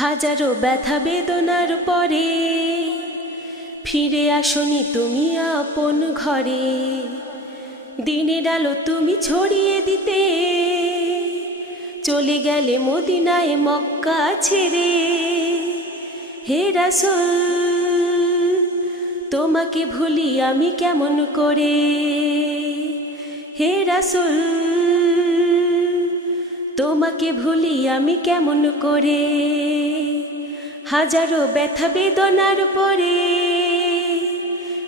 হাজারো ব্যথা বেদনার পরে ফিরে আসনি তুমি আপন ঘরে। দিনের আলো তুমি ছড়িয়ে দিতে চলে গেলে মদিনায় মক্কা ছেড়ে। হে রাসূল তোমাকে ভুলি আমি কেমন করে। হে রাসূল তোমাকে ভুলি আমি কেমন করে। হাজারো ব্যথা বেদনার পরে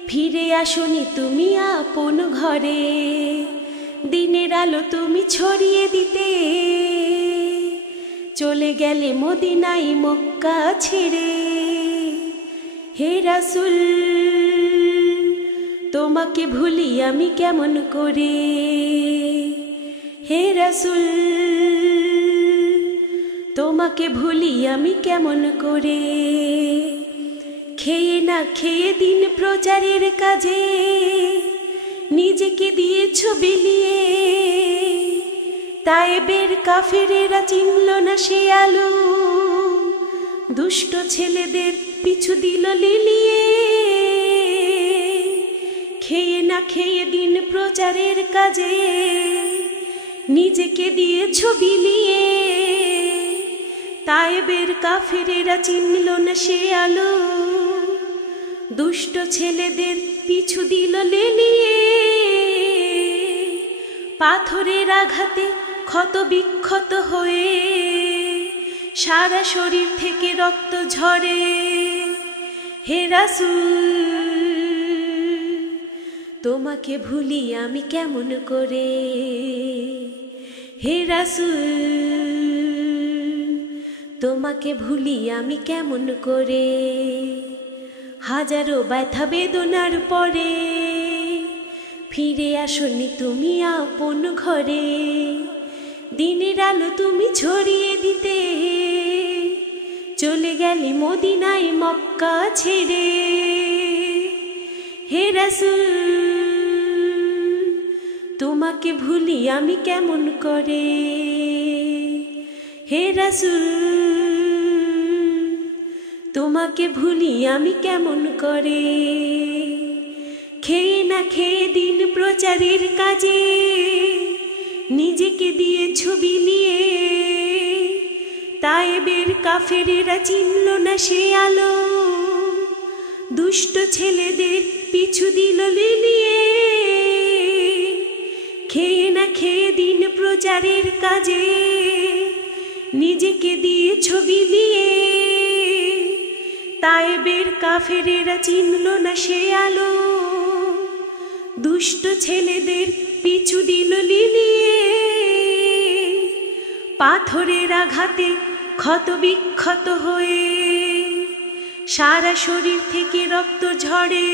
ফিরে আসনি তুমি আপন ঘরে। দিনের আলো তুমি ছড়িয়ে দিতে চলে গেলে মদিনায় মক্কা ছেড়ে। হে রাসূল তোমাকে ভুলি আমি কেমন করে। হে রাসূল তোমাকে ভুলি আমি কেমন করে। খেয়ে না খেয়ে দিন প্রচারের কাজে নিজেকে দিয়েছ বিলিয়ে। তায়েবের কাফেরেরা চিনল না সে আলো, দুষ্ট ছেলেদের পিছু দিল লিলিয়ে। খেয়ে না খেয়ে দিন প্রচারের কাজে নিজেকে দিয়েছ বিলিয়ে। তায়েবের কাফেরেরা চিনল না সে আলো, দুষ্ট ছেলেদের পিছু দিল লেলিয়ে। পাথরের আঘাতে ক্ষত বিক্ষত হয়ে সারা শরীর থেকে রক্ত ঝরে। হে রাসূল তোমাকে ভুলি আমি কেমন করে। হে রাসূল তোমাকে ভুলি আমি কেমন করে। হাজারো ব্যথা বেদনার পরে ফিরে আসনি তুমি আপন ঘরে। দিনের আলো তুমি ছড়িয়ে দিতে চলে গেলি মদিনায় মক্কা ছেড়ে। হে রাসূল তোমাকে ভুলি আমি কেমন করে। হে রাসূল তোমাকে ভুলি আমি কেমন করে। খেয়ে না খেয়ে দিন প্রচারের কাজে নিজেকে দিয়েছ বিলিয়ে। তায়েবের কাফেরেরা চিনল না সে আলো, দুষ্ট ছেলেদের পিছু দিল লিলিয়ে। খেয়ে না খেয়ে দিন প্রচারের কাজে নিজেকে দিয়েছ বিলিয়ে। তায়েবের কাফেরেরা চিনল না সে আলো, দুষ্ট ছেলেদের পিছু দিল লিলিয়ে। পাথরের আঘাতে ক্ষত বিক্ষত হয়ে সারা শরীর থেকে রক্ত ঝরে।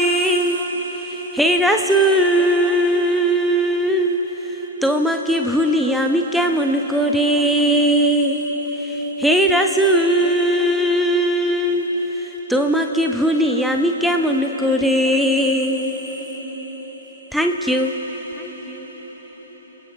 হে রাসূল তোমাকে ভুলি আমি কেমন করে। হে রাসূল তোমাকে ভুলি আমি কেমন করে। Thank you.